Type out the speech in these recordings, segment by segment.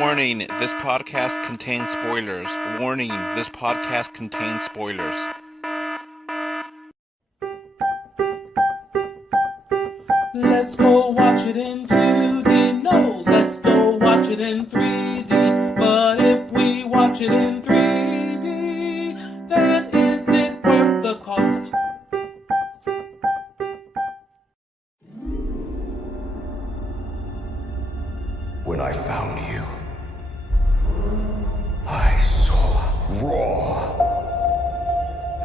Warning, this podcast contains spoilers. Warning, this podcast contains spoilers. Let's go watch it in 2D. No, let's go watch it in 3D. But if we watch it in 3D, then is it worth the cost? When I found you, I saw raw,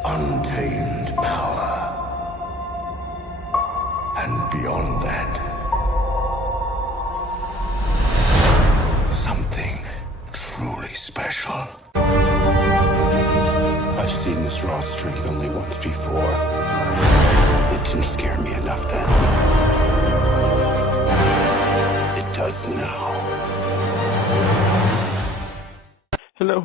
untamed power. And beyond that, something truly special. I've seen this raw strength only once before. It didn't scare me enough then. It does now. Hello.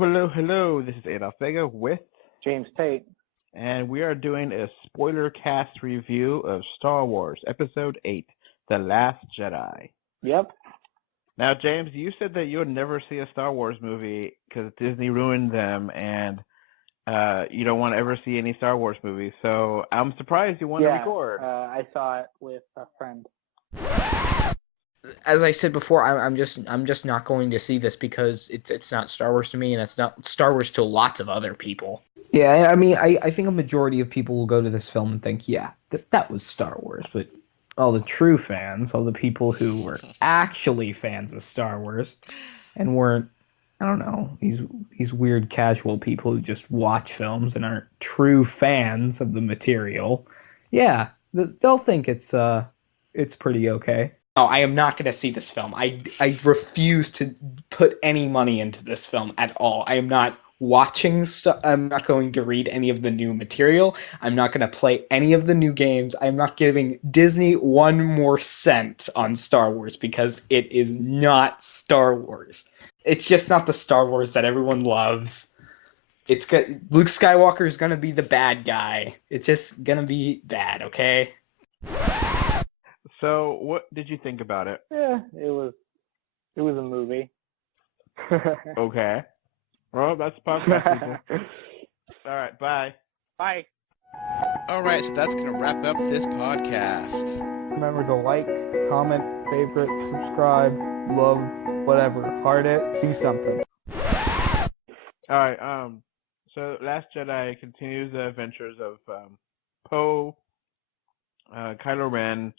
This is Adolph with James Tate. and we are doing a spoiler cast review of Star Wars Episode 8, The Last Jedi. Yep. Now, James, you said that you would never see a Star Wars movie because Disney ruined them, and you don't want to ever see any Star Wars movies. So I'm surprised you want to record. I saw it with a friend. As I said before, I'm just not going to see this because it's not Star Wars to me, and it's not Star Wars to lots of other people. Yeah, I mean, I think a majority of people will go to this film and think, yeah, that was Star Wars. But all the true fans, all the people who were actually fans of Star Wars and weren't, I don't know, these weird casual people who just watch films and aren't true fans of the material, yeah, they'll think it's pretty okay. No, I am not going to see this film. I refuse to put any money into this film at all. I am not watching stuff. I'm not going to read any of the new material. I'm not going to play any of the new games. I'm not giving Disney one more cent on Star Wars because it is not Star Wars. It's just not the Star Wars that everyone loves. Luke Skywalker is going to be the bad guy. It's just going to be bad, okay? So what did you think about it? Yeah, it was a movie. Okay. Well, that's podcast, people. All right, bye. Bye. Alright, so that's going to wrap up this podcast. Remember to like, comment, favorite, subscribe, love, whatever, heart it, do something. All right, so Last Jedi continues the adventures of Poe, Kylo Ren,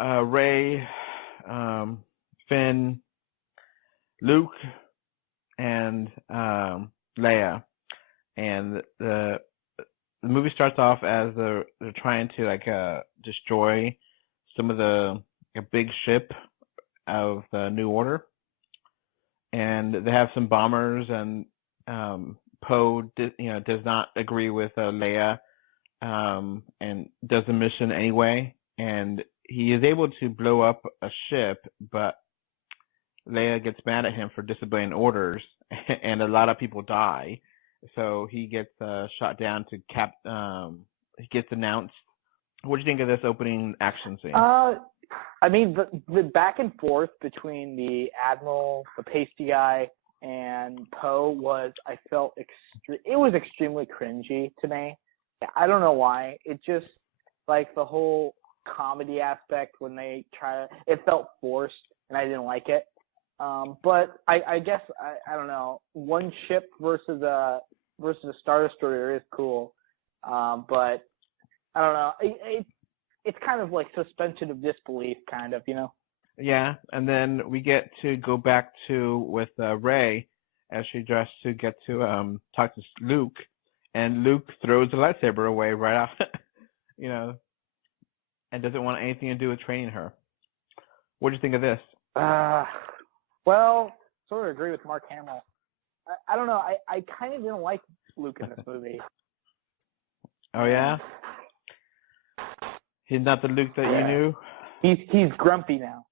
Rey, Finn, Luke, and Leia. And the movie starts off as they're trying to destroy some of a big ship of the New Order, and they have some bombers, and Poe does not agree with Leia, and does the mission anyway, and he is able to blow up a ship, but Leia gets mad at him for disobeying orders, and a lot of people die. So he gets shot down to he gets announced. What do you think of this opening action scene? I mean, the back and forth between the Admiral, the pasty guy, and Poe I felt it was extremely cringy to me. I don't know why. It just, like, the whole comedy aspect when they it felt forced, and I didn't like it. But I guess I don't know. One ship versus a Star Destroyer is cool, but I don't know. It's kind of like suspension of disbelief, kind of, you know. Yeah, and then we get to go back with Rey as she tries to get to talk to Luke, and Luke throws the lightsaber away right off, and doesn't want anything to do with training her. What do you think of this? Well, sort of agree with Mark Hamill. I don't know. I kind of didn't like Luke in this movie. Oh, yeah? He's not the Luke that you knew? He's grumpy now.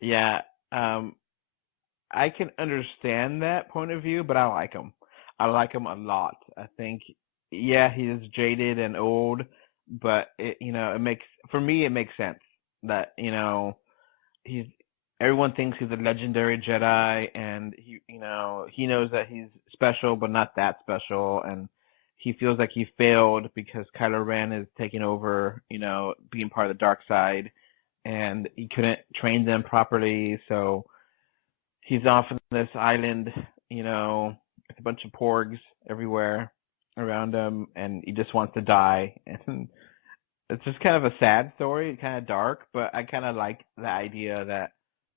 Yeah. I can understand that point of view, but I like him. I like him a lot. I think, yeah, he is jaded and old, but it makes sense that, he's everyone thinks he's a legendary Jedi, and he knows that he's special, but not that special, and he feels like he failed because Kylo Ren is taking over, being part of the dark side, and he couldn't train them properly, so he's off on this island, with a bunch of porgs everywhere around him, and he just wants to die. And it's just kind of a sad story, kind of dark, but I kind of like the idea that,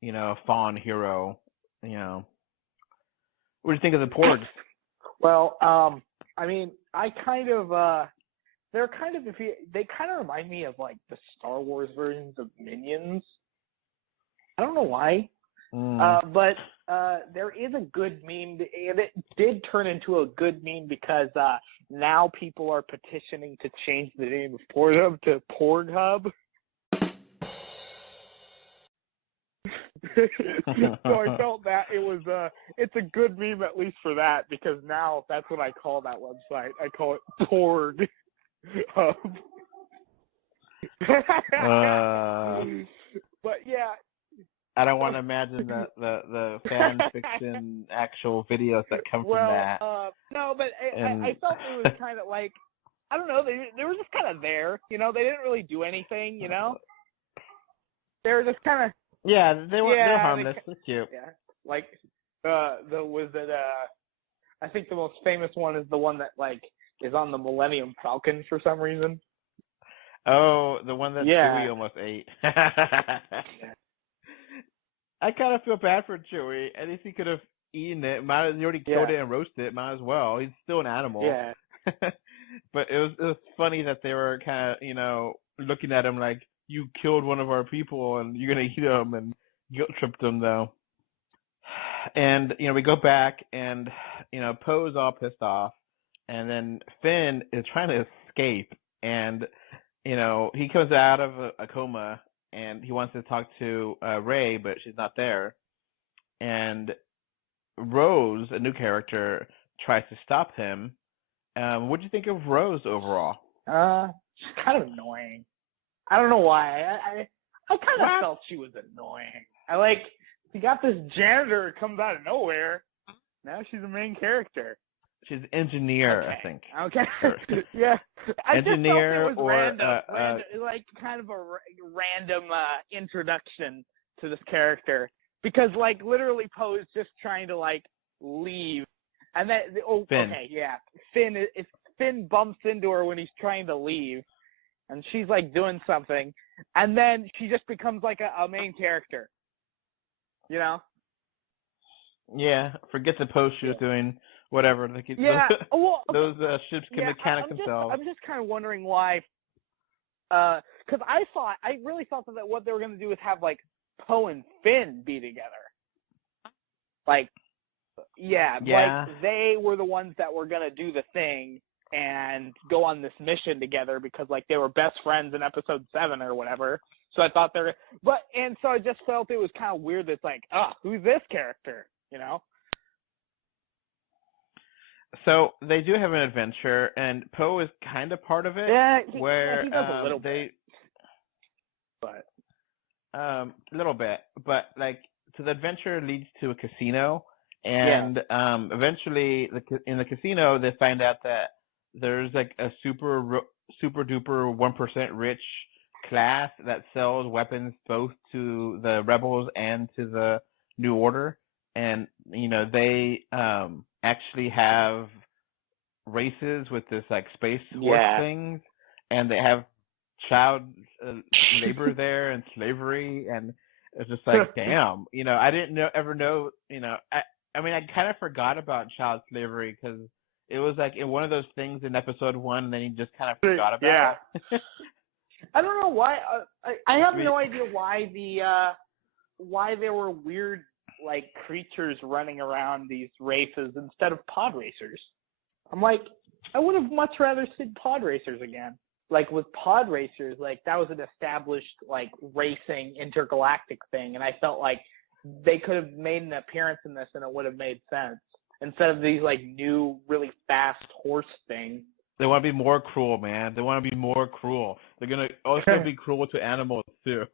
a fallen hero, What do you think of the porgs? Well, I mean, I kind of, they're kind of, they kind of remind me of like the Star Wars versions of Minions. I don't know why, but there is a good meme, and it did turn into a good meme because now people are petitioning to change the name of Pornhub to Pornhub. So I felt that it's a good meme at least for that, because now that's what I call that website. I call it Porg Hub. But yeah, I don't want to imagine the fan fiction actual videos that come from that. No, but I felt it was kind of like, I don't know, they were just kind of there, they didn't really do anything, they were just kind of. Yeah, they're harmless. They're cute. Yeah, like I think the most famous one is the one that like is on the Millennium Falcon for some reason. Oh, the one that Chewie almost ate. I kind of feel bad for Chewie. At least he could have eaten it. He already killed it and roasted it. Might as well. He's still an animal. Yeah. But it was funny that they were kind of, looking at him like, you killed one of our people and you're going to eat him, and guilt tripped him though. And, we go back and, Poe's all pissed off, and then Finn is trying to escape, and, he comes out of a coma, and he wants to talk to Rey, but she's not there. And Rose, a new character, tries to stop him. What do you think of Rose overall? She's kind of annoying. I don't know why. I kind of felt she was annoying. You got this janitor who comes out of nowhere. Now she's the main character. She's an engineer, okay. I think. Okay. Yeah. I engineer just felt it was or random, kind of a random introduction to this character, because literally Poe is just trying to leave, and then Finn. Okay, yeah, Finn bumps into her when he's trying to leave, and she's doing something, and then she just becomes a main character. Yeah, forget the post she was doing, whatever. Those ships can mechanic themselves. I'm just kind of wondering why, because I really thought that what they were going to do is have Poe and Finn be together. They were the ones that were going to do the thing and go on this mission together, because they were best friends in episode 7 or whatever. So I thought so I just felt it was kind of weird that it's who's this character, So they do have an adventure, and Poe is kind of part of it. Yeah, he does a little bit. But a little bit, but so the adventure leads to a casino, and eventually in the casino they find out that there's a super duper 1% rich class that sells weapons both to the rebels and to the New Order, and they actually have races with this space horse things, and they have child labor there and slavery, and it's just damn, I didn't ever know, I mean, I kind of forgot about child slavery because it was in one of those things in episode 1, and then you just kind of forgot about it. I don't know why. I have no idea why why there were weird creatures running around these races instead of pod racers. I'm I would have much rather seen pod racers again. With pod racers, that was an established racing intergalactic thing, and I felt they could have made an appearance in this and it would have made sense, instead of these new really fast horse things. They want to be more cruel, man. They want to be more cruel. They're gonna also be cruel to animals too.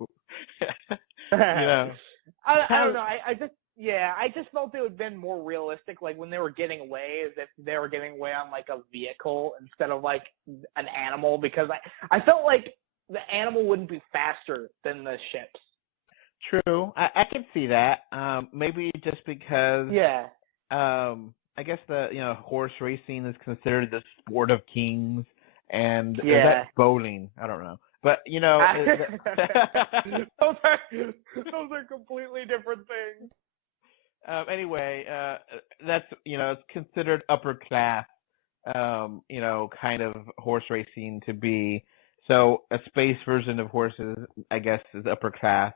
I don't know. I just felt it would have been more realistic, like when they were getting away, as if they were getting away on like a vehicle instead of like an animal, because I felt like the animal wouldn't be faster than the ships. True, I can see that. Maybe just because. Yeah. I guess the horse racing is considered the sport of kings, and that's bowling. I don't know, but those are completely different things. Anyway, that's it's considered upper class. Kind of horse racing to be. So a space version of horses, I guess, is upper class.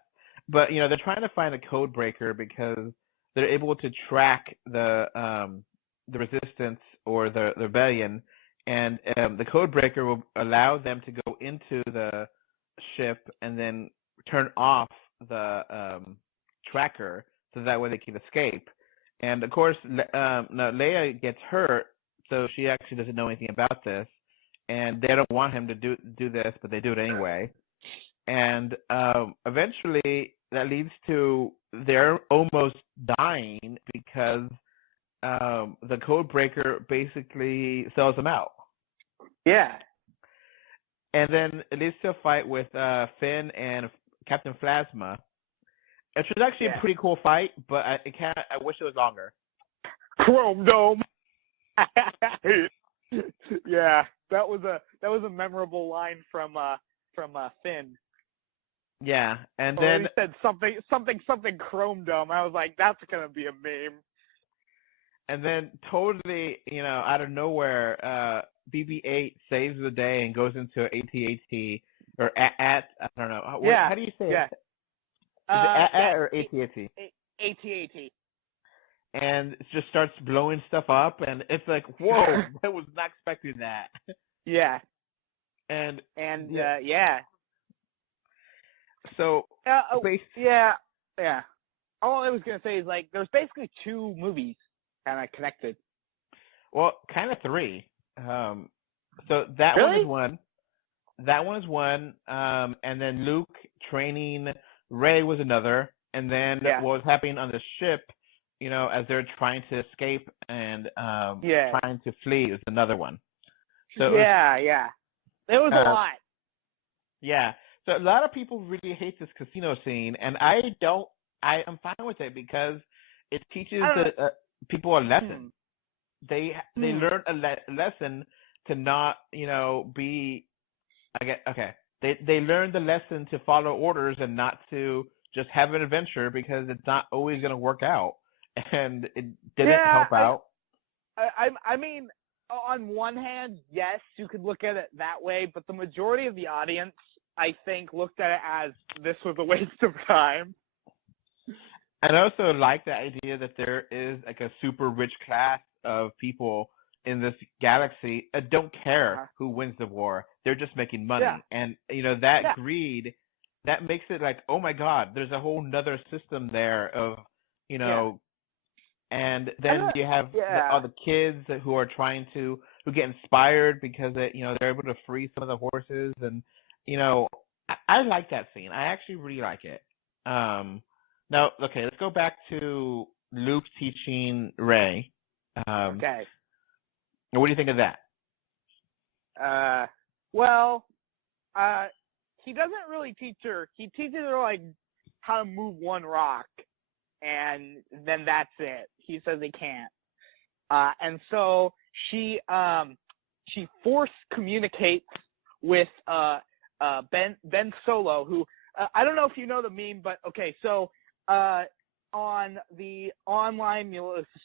But they're trying to find a code breaker because they're able to track the resistance or the rebellion, and the code breaker will allow them to go into the ship and then turn off the tracker so that way they can escape. And of course, now Leia gets hurt, so she actually doesn't know anything about this, and they don't want him to do this, but they do it anyway. And eventually, that leads to they're almost dying because the code breaker basically sells them out. Yeah. And then it leads to a fight with Finn and Captain Phasma. Which was actually a pretty cool fight, but I wish it was longer. Chrome Dome. Yeah, that was a memorable line from Finn. Yeah, and then he said something Chrome Dome. I was like, that's gonna be a meme. And then totally, out of nowhere, BB-8 saves the day and goes into AT-AT or at I don't know. How do you say it? Is it at or AT-AT? AT-AT. And it just starts blowing stuff up, and it's like, whoa, I was not expecting that. Yeah. And yeah. So yeah. All I was gonna say is like there's basically two movies kind of connected. Well, kind of three. So that really? one is one. That one is one. And then Luke training Rey was another. And then what was happening on the ship, as they're trying to escape and trying to flee is another one. So it was a lot. Yeah. So a lot of people really hate this casino scene, and I'm fine with it because it teaches people a lesson. They learn a lesson to not, be. They learn the lesson to follow orders and not to just have an adventure because it's not always going to work out, and it didn't help out. I mean, on one hand, yes, you could look at it that way, but the majority of the audience, I think, looked at it as this was a waste of time. I also like the idea that there is like a super rich class of people in this galaxy that don't care who wins the war. They're just making money. Yeah. And, that greed, that makes it like, oh my God, there's a whole nother system there of, and then you have all the kids who are who get inspired because, they're able to free some of the horses. And, I like that scene. I actually really like it. Now, okay, let's go back to Luke teaching Rey. Okay. What do you think of that? He doesn't really teach her. He teaches her, like, how to move one rock, and then that's it. He says he can't. And so she force communicates with Ben Solo, who I don't know if you know the meme, but okay, so on the online,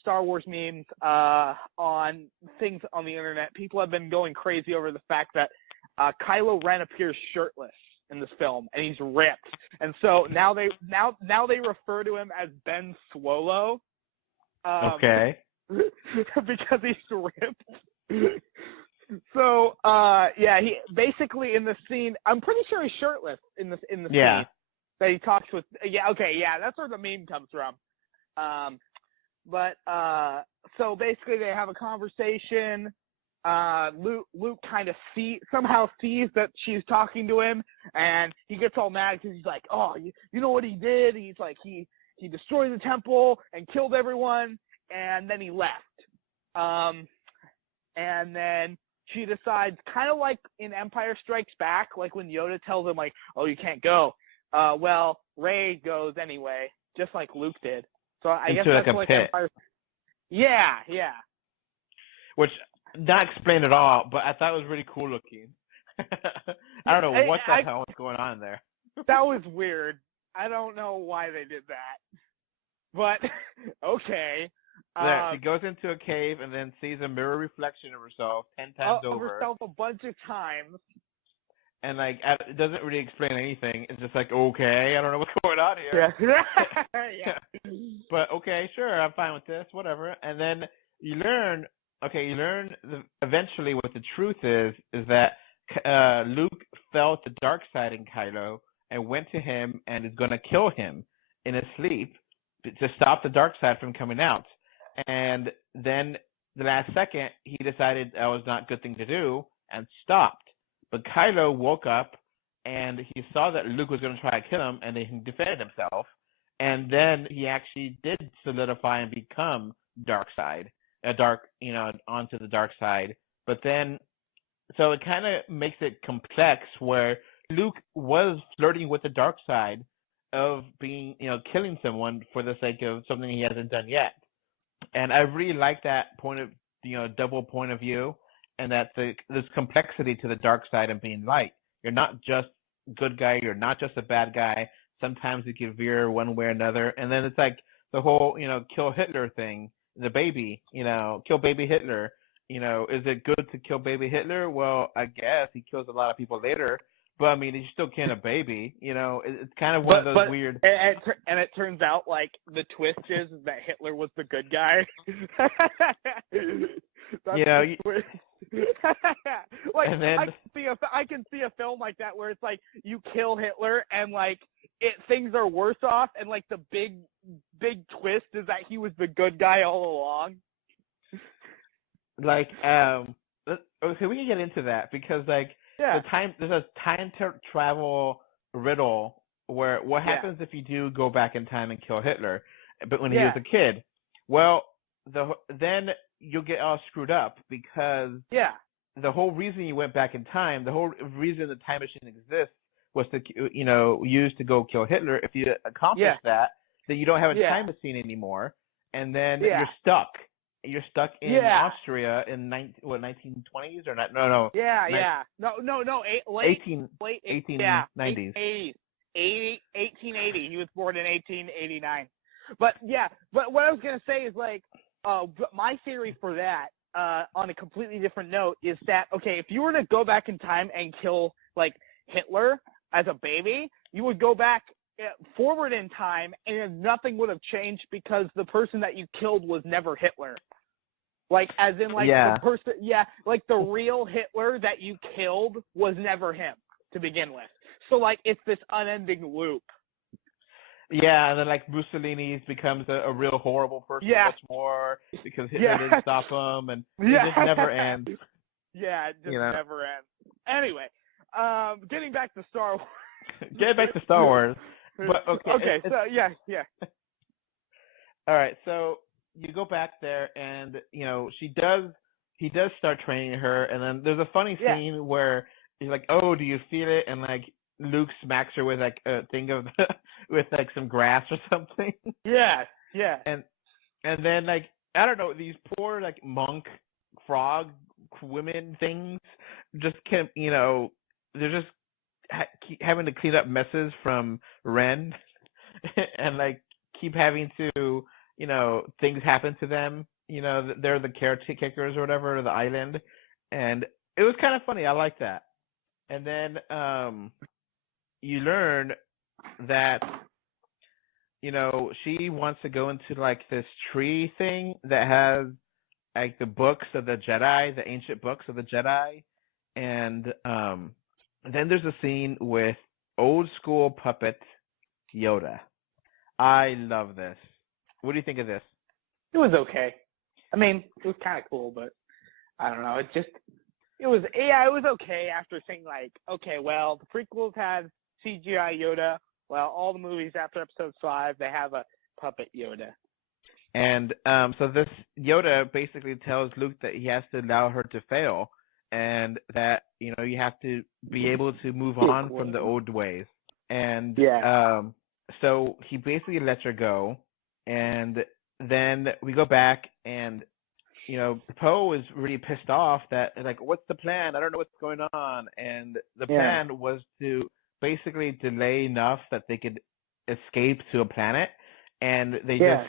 Star Wars memes, on things on the internet, people have been going crazy over the fact that Kylo Ren appears shirtless in this film, and he's ripped, and so now they refer to him as Ben Swolo. Okay. Because he's ripped. So he basically in the scene, I'm pretty sure he's shirtless in the scene that he talks with. That's where the meme comes from. So basically they have a conversation. Luke kind of somehow sees that she's talking to him, and he gets all mad because he's like, oh, you know what he did? He's like, he he destroyed the temple and killed everyone, and then he left. And then she decides, kind of like in Empire Strikes Back, like when Yoda tells him, like, oh, you can't go. Well, Rey goes anyway, just like Luke did. So I guess that's like Empire. Yeah. Which, not explained at all, but I thought it was really cool looking. I don't know what the hell was going on there. That was weird. I don't know why they did that. But, okay. She goes into a cave and then sees a mirror reflection of herself 10 times over. Of herself a bunch of times. And, like, it doesn't really explain anything. It's just like, okay, I don't know what's going on here. Yeah. But, okay, sure, I'm fine with this, whatever. And then you learn eventually what the truth is that Luke felt the dark side in Kylo and went to him and is going to kill him in his sleep to stop the dark side from coming out. And then the last second, he decided that was not a good thing to do and stopped. But Kylo woke up and he saw that Luke was going to try to kill him, and then he defended himself. And then he actually did solidify and become onto the dark side. But then, so it kind of makes it complex where Luke was flirting with the dark side of being, killing someone for the sake of something he hasn't done yet. And I really like that point of, double point of view, and that there's complexity to the dark side and being light. You're not just a good guy. You're not just a bad guy. Sometimes you can veer one way or another. And then it's like the whole, kill Hitler thing, the baby, kill baby Hitler. Is it good to kill baby Hitler? Well, I guess he kills a lot of people later. But, I mean, he's still killing a baby. It's kind of one of those weird... And it turns out, like, the twist is that Hitler was the good guy. Twist. Like, and then, I can see a film like that where it's like, you kill Hitler and, like, things are worse off, and, like, the big twist is that he was the good guy all along. Like, okay, we can get into that because, like, there's a time travel riddle where what happens if you do go back in time and kill Hitler, but when he was a kid? Well, then you'll get all screwed up because the whole reason you went back in time, the whole reason the time machine exists was to use to go kill Hitler. If you accomplish that, then you don't have a time machine anymore, and then you're stuck. You're stuck in Austria in 1920s or not? No. Late 1890s. 1880. He was born in 1889. But what I was gonna say is like, my theory for that, on a completely different note, is that if you were to go back in time and kill like Hitler as a baby, you would go back forward in time and nothing would have changed because the person that you killed was never Hitler. Like, as in, like, the person, like, the real Hitler that you killed was never him to begin with. So, like, it's this unending loop. Yeah, and then, like, Mussolini becomes a real horrible person much more because Hitler didn't stop him, and it just never ends. Yeah, it just never ends. Anyway, getting back to Star Wars. Getting back to Star Wars. But, okay, so, All right, so you go back there, and he does start training her, and then there's a funny scene where he's like, "Oh, do you feel it?" And like Luke smacks her with like a thing of with like some grass or something. Yeah. And then like I don't know, these poor like monk frog women things just can't, they're just keep having to clean up messes from Ren, and like keep having to. Things happen to them. They're the caretakers or whatever of the island, and it was kind of funny. I like that. And then you learn that she wants to go into like this tree thing that has like the books of the Jedi, the ancient books of the Jedi, and then there's a scene with old school puppet Yoda. I love this. What do you think of this? It was okay. I mean, it was kind of cool, but I don't know. It was okay after saying like, okay, well, the prequels had CGI Yoda. Well, all the movies after Episode 5, they have a puppet Yoda. And so this Yoda basically tells Luke that he has to allow her to fail, and that you have to be able to move on from the old ways. And so he basically lets her go, and then we go back, and Poe is really pissed off that, like, what's the plan? I don't know what's going on. And the plan was to basically delay enough that they could escape to a planet, and they just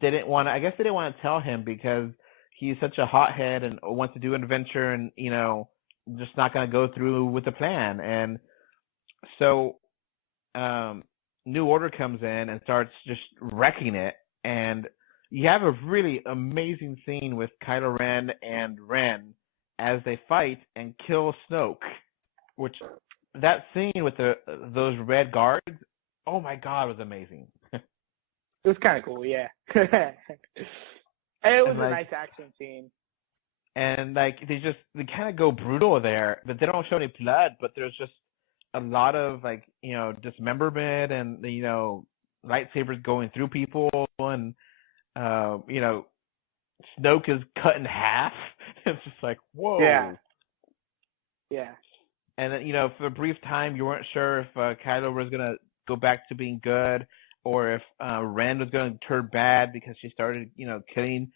didn't want to. I guess they didn't want to tell him because he's such a hothead and wants to do an adventure, and just not going to go through with the plan. And so New Order comes in and starts just wrecking it, and you have a really amazing scene with Kylo Ren and Ren as they fight and kill Snoke, which that scene with those red guards, oh my God, was amazing. It was kind of cool, yeah. It was a nice action scene. And like they kind of go brutal there, but they don't show any blood. But there's just a lot of dismemberment and lightsabers going through people, and Snoke is cut in half. It's just like, whoa. Yeah. And then for a brief time you weren't sure if Kylo was gonna go back to being good, or if Ren was going to turn bad because she started, killing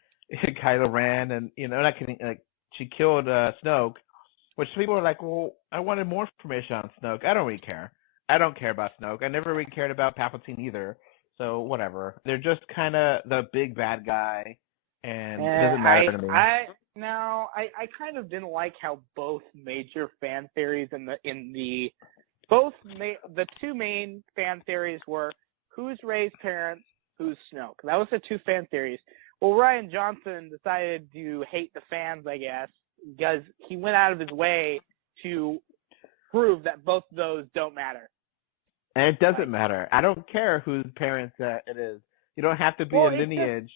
Kylo Ren, and not kidding, like she killed Snoke, which people are like, well, I wanted more information on Snoke. I don't really care. I don't care about Snoke. I never really cared about Palpatine either. So whatever. They're just kind of the big bad guy, and it doesn't matter to me. I kind of didn't like how both major fan theories the two main fan theories were, who's Rey's parents, who's Snoke. That was the two fan theories. Well, Rian Johnson decided to hate the fans, I guess, because he went out of his way to prove that both of those don't matter. And it doesn't matter. I don't care whose parents it is. You don't have to be a lineage.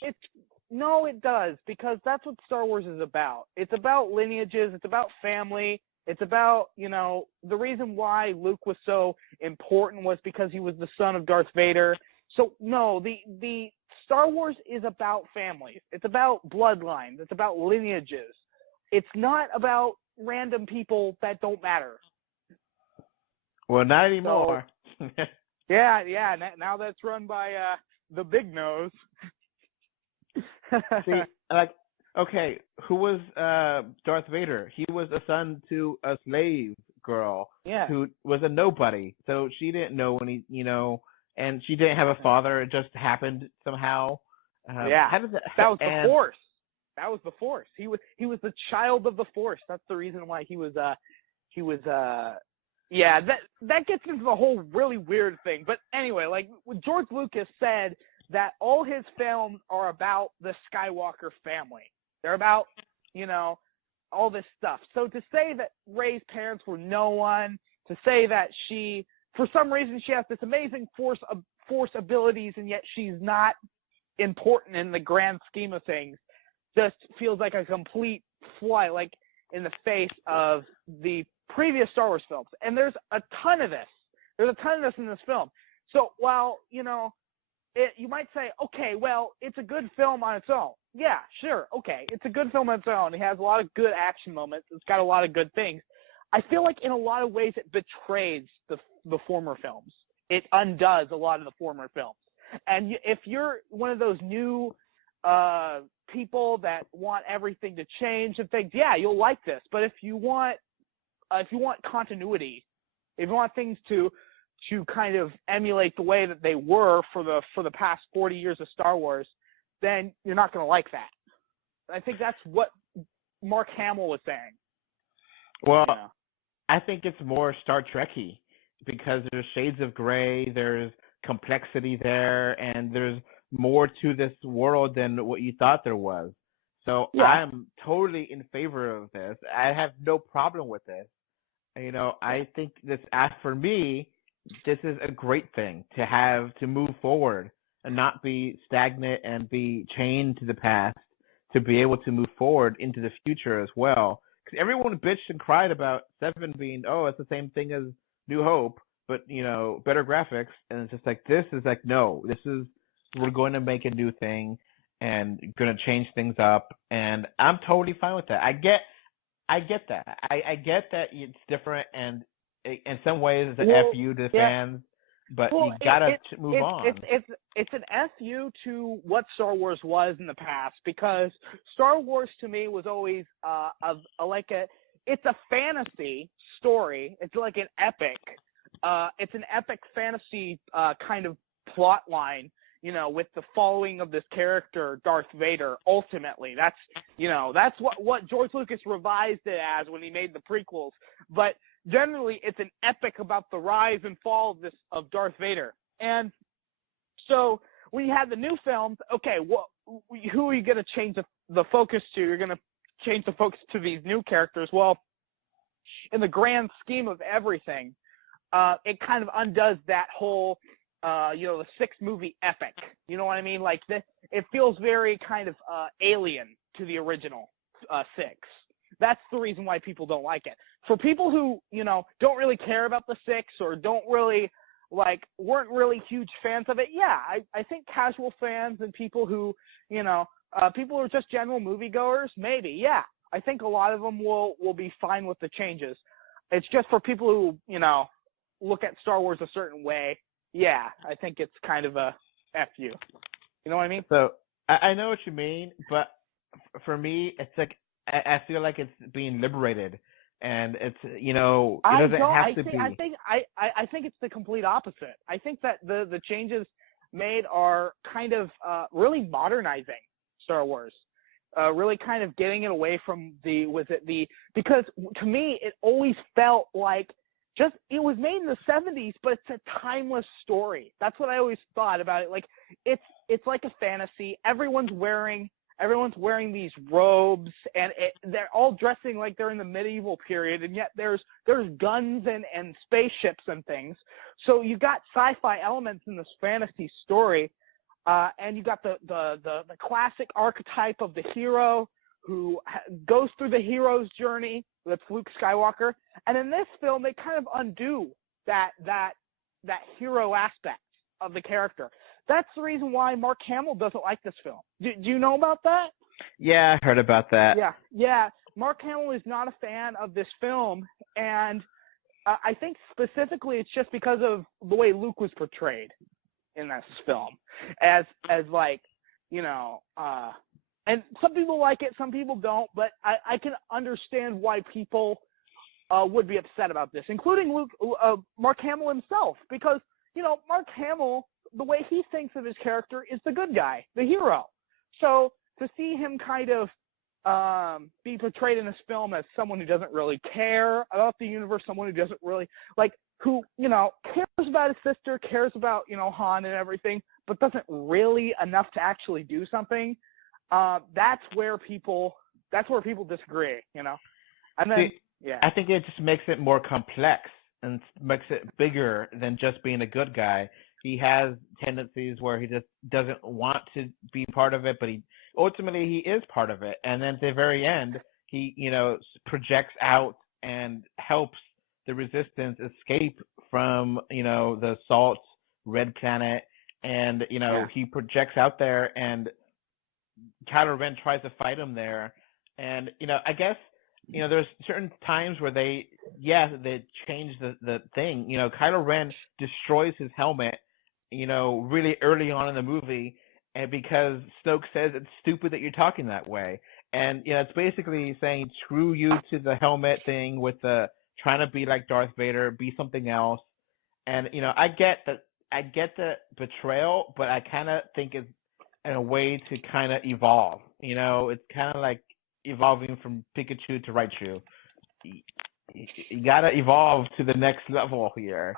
No, it does, because that's what Star Wars is about. It's about lineages. It's about family. It's about, the reason why Luke was so important was because he was the son of Darth Vader. So, no, the Star Wars is about families. It's about bloodlines. It's about lineages. It's not about random people that don't matter. Well, not anymore. So, yeah. Now that's run by the big nose. See, okay, who was Darth Vader? He was a son to a slave girl who was a nobody. So she didn't know when and she didn't have a father. It just happened somehow. How does that was the Force. That was the Force. He was the child of the Force. That's the reason why he was that gets into the whole really weird thing. But anyway, like George Lucas said that all his films are about the Skywalker family. They're about, all this stuff. So to say that Rey's parents were no one, to say that she, for some reason, she has this amazing force abilities, and yet she's not important in the grand scheme of things, just feels like a complete fly, like in the face of the previous Star Wars films. And there's a ton of this. There's a ton of this in this film. So while, you might say, okay, well, it's a good film on its own. Yeah, sure, okay. It's a good film on its own. It has a lot of good action moments. It's got a lot of good things. I feel like in a lot of ways it betrays the former films. It undoes a lot of the former films. And if you're one of those new people that want everything to change and things, yeah, you'll like this. But if you want continuity, if you want things to kind of emulate the way that they were for the past 40 years of Star Wars, then you're not going to like that. I think that's what Mark Hamill was saying. Well, I think it's more Star Trek-y because there's shades of gray, there's complexity there, and there's more to this world than what you thought there was. So I'm totally in favor of this. I have no problem with this. I think this, for me, this is a great thing to have to move forward and not be stagnant and be chained to the past, to be able to move forward into the future as well. Because everyone bitched and cried about 7 being, it's the same thing as New Hope, but better graphics. And it's just like, this is like, no, this is we're going to make a new thing and going to change things up, and I'm totally fine with that. I get that. I get that it's different, and in some ways it's an FU to the fans, but you gotta move on. It's an FU to what Star Wars was in the past, because Star Wars to me was always it's a fantasy story. It's like an epic. It's an epic fantasy kind of plot line, with the following of this character, Darth Vader. Ultimately, that's what George Lucas revised it as when he made the prequels. But generally, it's an epic about the rise and fall of Darth Vader. And so when you have the new films, okay, who are you going to change the focus to? You're going to change the focus to these new characters. Well, in the grand scheme of everything, it kind of undoes that whole, the 6-movie epic. You know what I mean? Like, it feels very kind of alien to the original 6. That's the reason why people don't like it. For people who, don't really care about the 6 or don't really, weren't really huge fans of it, yeah, I think casual fans and people who, people who are just general moviegoers, maybe, yeah. I think a lot of them will be fine with the changes. It's just for people who, look at Star Wars a certain way, yeah, I think it's kind of a FU. You know what I mean? So, I know what you mean, but for me, it's like, I feel like it's being liberated, and it's, it doesn't have to be. I think it's the complete opposite. I think that the changes made are kind of really modernizing Star Wars. Really kind of getting it away from because to me, it always felt like it was made in the 70s, but it's a timeless story. That's what I always thought about it. Like, it's like a fantasy. Everyone's wearing these robes, and they're all dressing like they're in the medieval period, and yet there's guns and spaceships and things. So you got sci-fi elements in this fantasy story, and you got the classic archetype of the hero who goes through the hero's journey. That's Luke Skywalker. And in this film, they kind of undo that hero aspect of the character. That's the reason why Mark Hamill doesn't like this film. Do you know about that? Yeah, I heard about that. Yeah. Mark Hamill is not a fan of this film, and I think specifically it's just because of the way Luke was portrayed in this film, as and some people like it, some people don't, but I can understand why people would be upset about this, including Mark Hamill himself, because, Mark Hamill, the way he thinks of his character is the good guy, the hero. So to see him kind of be portrayed in this film as someone who doesn't really care about the universe, someone who doesn't really, who, cares about his sister, cares about, Han and everything, but doesn't really enough to actually do something, that's where people disagree, And then, I think it just makes it more complex and makes it bigger than just being a good guy. He has tendencies where he just doesn't want to be part of it, but ultimately he is part of it. And then at the very end, he, projects out and helps the Resistance escape from, the Salt Red Planet. And, he projects out there, and Kylo Ren tries to fight him there. And, I guess, there's certain times where they change the thing. Kylo Ren destroys his helmet, really early on in the movie, and because Snoke says it's stupid that you're talking that way. And, it's basically saying, screw you to the helmet thing with the trying to be like Darth Vader, be something else. And, I get the betrayal, but I kind of think it's in a way to kind of evolve. It's kind of like evolving from Pikachu to Raichu. You got to evolve to the next level here.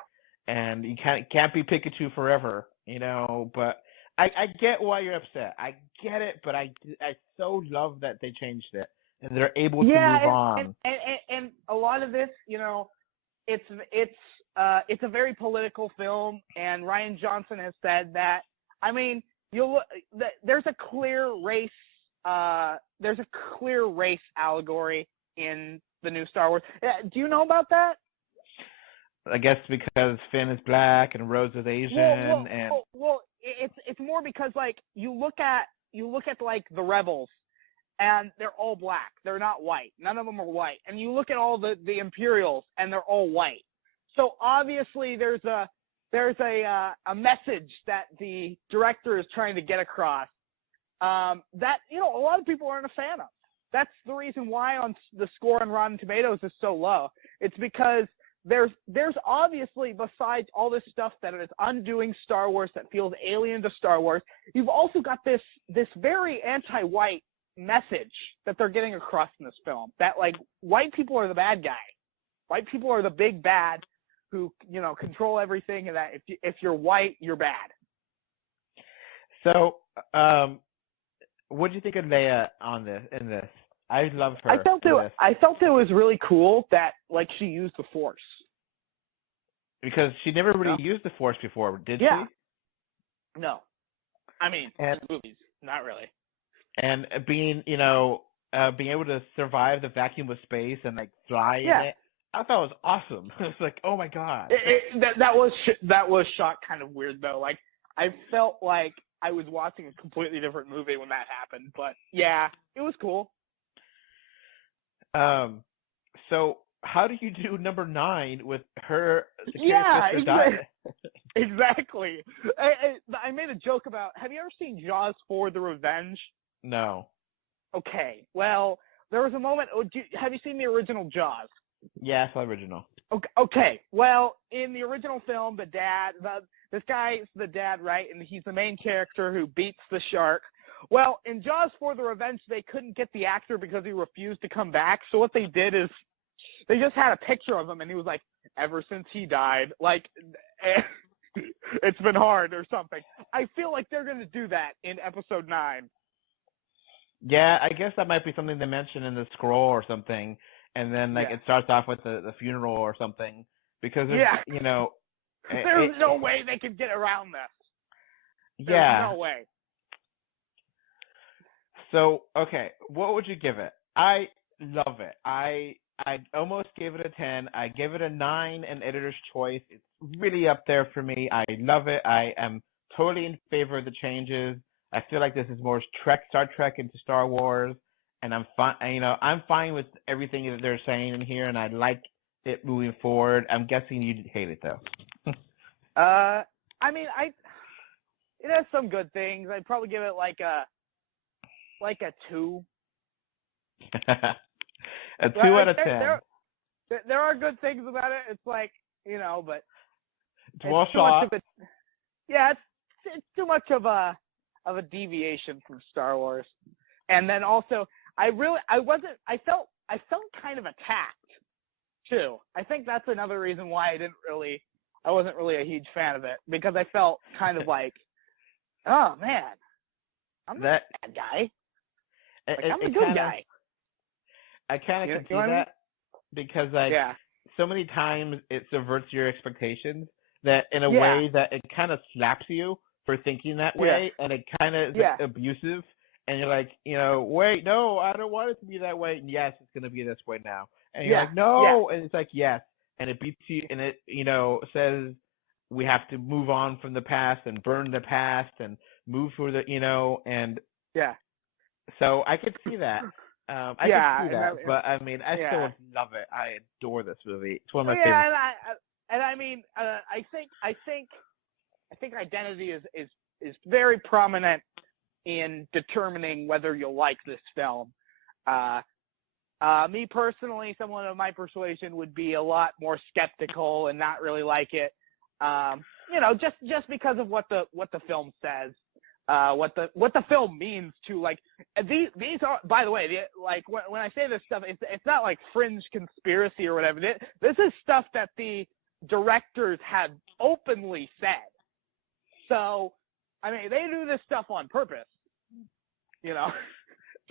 And you can't be Pikachu forever, but I get why you're upset. I get it, but I so love that they changed it and they're able to move on. And a lot of this, it's a very political film, and Rian Johnson has said that. I mean, there's a clear race allegory in the new Star Wars. Do you know about that? I guess because Finn is black and Rose is Asian, well, it's more because like you look at like the rebels, and they're all black. They're not white. None of them are white. And you look at all the Imperials, and they're all white. So obviously there's a message that the director is trying to get across that a lot of people aren't a fan of. That's the reason why on the score on Rotten Tomatoes is so low. It's because there's obviously, besides all this stuff that is undoing Star Wars, that feels alien to Star Wars, you've also got this very anti-white message that they're getting across in this film, that like white people are the bad guy. White people are the big bad who control everything, and that if you're white, you're bad. So, what do you think of Leia in this? I love her. I felt it was really cool that like she used the Force, because she never really used the Force before, did she? No, I mean in movies, not really. And being able to survive the vacuum of space and like fly in it, I thought it was awesome. It's like, oh my god. That was shot kind of weird though. Like I felt like I was watching a completely different movie when that happened. But yeah, it was cool. So how do you do number 9 with her? Exactly. Exactly. I made a joke about. Have you ever seen Jaws 4: The Revenge? No. Okay. Well, there was a moment. Have you seen the original Jaws? Yeah, it's the original. Okay. Well, in the original film, this guy's the dad, right? And he's the main character who beats the shark. Well, in Jaws 4: The Revenge, they couldn't get the actor because he refused to come back. So what they did is they just had a picture of him, and he was like, ever since he died, like, it's been hard or something. I feel like they're going to do that in episode 9. Yeah, I guess that might be something they mention in the scroll or something. And then it starts off with the funeral or something, because there's, there's no way they could get around this. There's no way. So, okay, what would you give it? I love it. I almost gave it a 10. I give it a 9 in Editor's Choice. It's really up there for me. I love it. I am totally in favor of the changes. I feel like this is more Star Trek into Star Wars. And I'm fine. I'm fine with everything that they're saying in here, and I like it moving forward. I'm guessing you hate it though. I mean, it has some good things. I'd probably give it like a 2. A 2 out of 10. There are good things about it. It's like but it's well shot. It's too much of a deviation from Star Wars. And then also, I felt kind of attacked too. I think that's another reason why I wasn't really a huge fan of it, because I felt kind of like, oh man, I'm not a bad guy. I'm a good guy. I kind of can see that, because so many times it subverts your expectations that in a way that it kind of slaps you for thinking that way, and it kind of is abusive. And you're like, wait, no, I don't want it to be that way. And yes, it's going to be this way now. And you're like, no. And it's like, yes. And it beats you, and it, says we have to move on from the past and burn the past and move through and. Yeah. So I could see that. I could see that. But I mean, I still love it. I adore this movie. It's one of my favorites. I think identity is very prominent in determining whether you'll like this film. Me personally, someone of my persuasion would be a lot more skeptical and not really like it. Just because of what the film says, what the film means to, like, these are, by the way, when I say this stuff, it's not like fringe conspiracy or whatever. This is stuff that the directors have openly said. So, I mean, they do this stuff on purpose.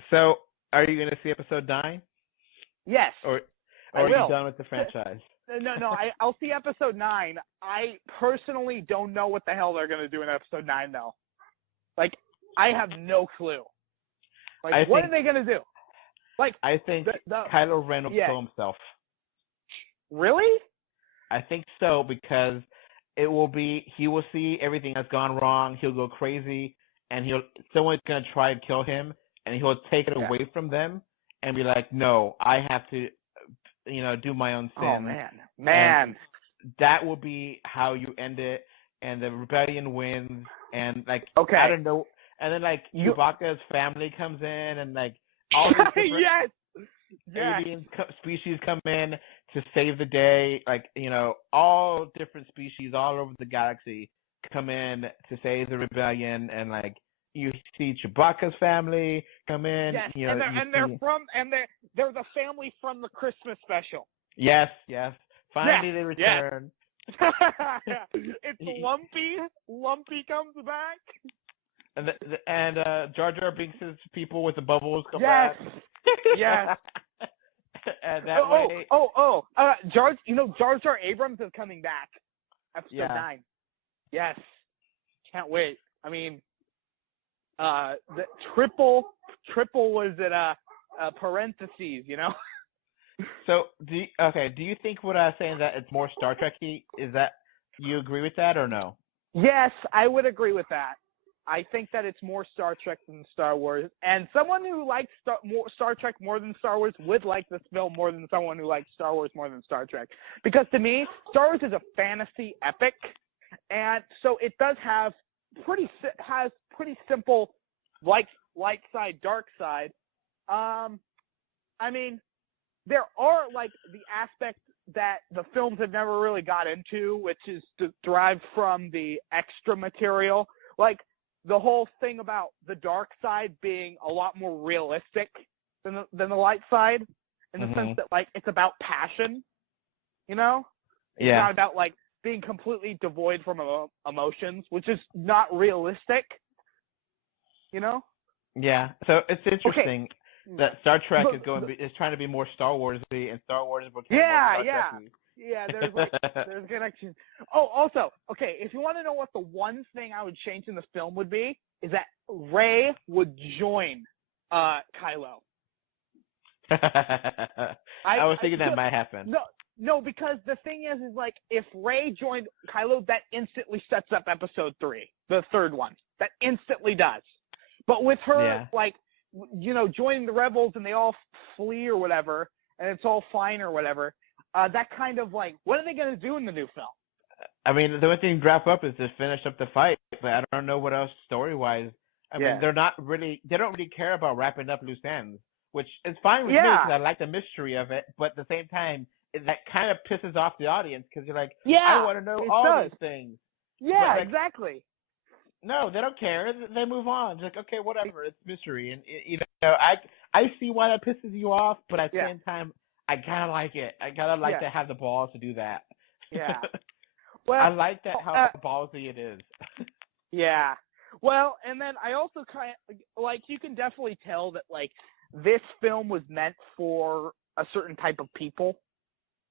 So, are you going to see episode 9? Yes. Or are you done with the franchise? No, I'll see episode 9. I personally don't know what the hell they're going to do in episode 9, though. Like, I have no clue. Like, what are they going to do? Like, I think Kylo Ren will kill himself. Really? I think so, because it will be he will see everything that's gone wrong. He'll go crazy, and someone's gonna try and kill him, and he'll take it away from them and be like, "No, I have to, do my own sin." Oh man. That will be how you end it, and the rebellion wins, and like Okay. I don't know, and then like Chewbacca's family comes in, and like all these different alien species come in to save the day. Like all different species all over the galaxy come in to save the rebellion, and like you see Chewbacca's family come in. Yes, they're the family from the Christmas special. Yes. Finally, they return. It's Lumpy. Lumpy comes back. And Jar Jar Binks' people with the bubbles come back. Yes. And that way. Jar Jar Abrams is coming back. Episode 9. Yes. Can't wait. I mean, the triple was in parentheses, So do you think what I was saying that it's more Star Trek-y? Is that you agree with that or no? Yes, I would agree with that. I think that it's more Star Trek than Star Wars, and someone who likes Star Trek more than Star Wars would like this film more than someone who likes Star Wars more than Star Trek. Because to me, Star Wars is a fantasy epic, and so it does have pretty simple light side, dark side. I mean, there are like the aspects that the films have never really got into, which is derived from the extra material, like the whole thing about the dark side being a lot more realistic than the light side, in the sense that like it's about passion, It's not about like being completely devoid from emotions, which is not realistic, Yeah. So it's interesting. That Star Trek is trying to be more Star Wars-y, and Star Wars is becoming more Star Trek-y. Yeah, there's connections. Oh, also, okay, if you want to know what the one thing I would change in the film would be, is that Rey would join Kylo. I was thinking that might happen. No, because the thing is like, if Rey joined Kylo, that instantly sets up Episode 3, the third one. That instantly does. But with her, joining the rebels and they all flee or whatever, and it's all fine or whatever, that kind of like, what are they going to do in the new film? I mean, the only thing to wrap up is to finish up the fight, but I don't know what else story-wise. I mean, they don't really care about wrapping up loose ends, which is fine with me because I like the mystery of it, but at the same time, that kind of pisses off the audience because you're like, I want to know all these things. Yeah, exactly. No, they don't care. They move on. It's like, okay, whatever. It's mystery, and I see why that pisses you off, but at the same time, I kind of like it. I kind of like to have the balls to do that. Yeah. Well, I like that how ballsy it is. Yeah. Well, and then I also kind of like, you can definitely tell that like this film was meant for a certain type of people.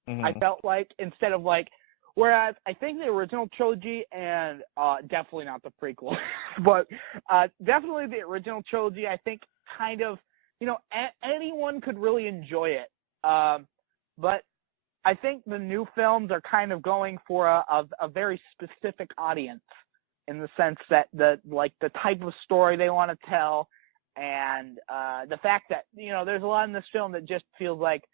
I felt like, instead of like, whereas I think the original trilogy, and definitely not the prequel, but definitely the original trilogy, I think kind of, anyone could really enjoy it. But I think the new films are kind of going for a very specific audience, in the sense that the type of story they want to tell, and the fact that, there's a lot in this film that just feels like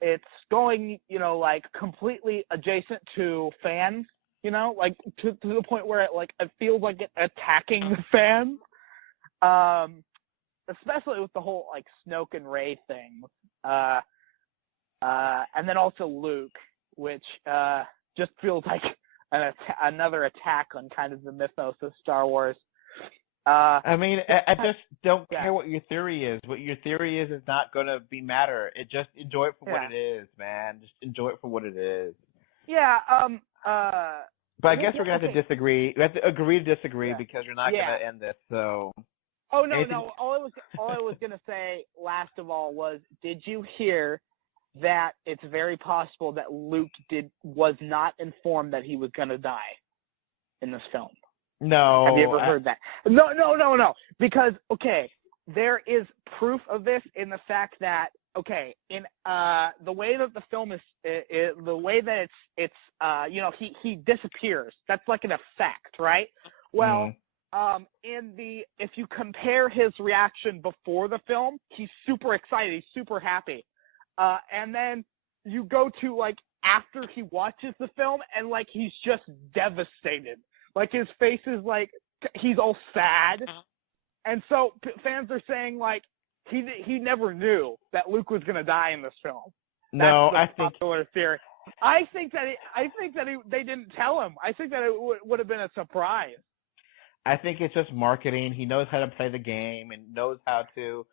it's going, like completely adjacent to fans, like to the point where it feels like it's attacking the fans, especially with the whole like Snoke and Rey thing, and then also Luke, which just feels like another attack on kind of the mythos of Star Wars. I mean, I just don't care what your theory is. What your theory is not going to matter. Just enjoy it for what it is, man. Just enjoy it for what it is. Yeah. But I guess we're going to have to disagree. We have to agree to disagree because we're not going to end this. So. Oh no! All I was going to say last of all was, did you hear that it's very possible that Luke was not informed that he was going to die in this film? No. Have you ever heard that? No. Because, okay, there is proof of this in the fact that okay, in the way that the film is, the way that it's he disappears. That's like an effect, right? Well, if you compare his reaction before the film, he's super excited, he's super happy, and then you go to like after he watches the film, and like he's just devastated. Like his face is like he's all sad, and so fans are saying like he never knew that Luke was gonna die in this film. That's the popular theory. I think that they didn't tell him. I think that it would have been a surprise. I think it's just marketing. He knows how to play the game and knows how to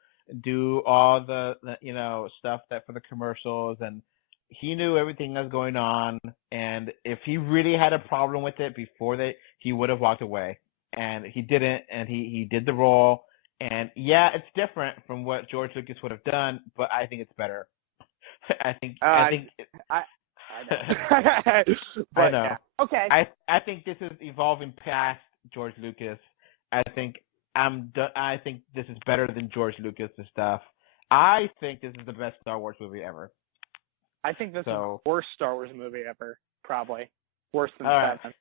do all the stuff that for the commercials, and he knew everything that was going on. And if he really had a problem with it before that, he would have walked away. And he didn't, and he did the role. And yeah, it's different from what George Lucas would have done, but I think it's better. I think I know. But, I know. yeah. Okay. I think this is evolving past George Lucas. I think this is better than George Lucas' stuff. I think this is the best Star Wars movie ever. I think this is the worst Star Wars movie ever, probably. Worse than All 7. right.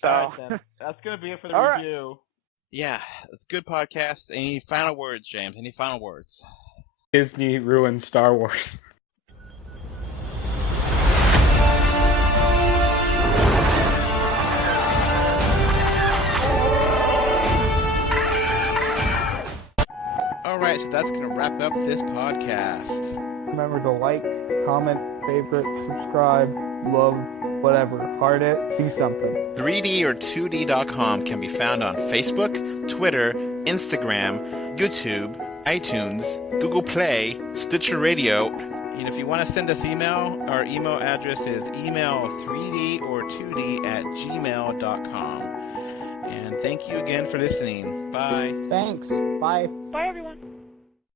So All right, then. That's going to be it for the All review. Yeah, it's a good podcast. Any final words, James? Any final words? Disney ruined Star Wars. All right, so that's going to wrap up this podcast. Remember to like, comment, favorite, subscribe, love, whatever. Heart it, do something. 3D or 2D.com can be found on Facebook, Twitter, Instagram, YouTube, iTunes, Google Play, Stitcher Radio. And if you want to send us email, our email address is email3D or 2D at gmail.com. And thank you again for listening. Bye. Thanks. Bye. bye everyone.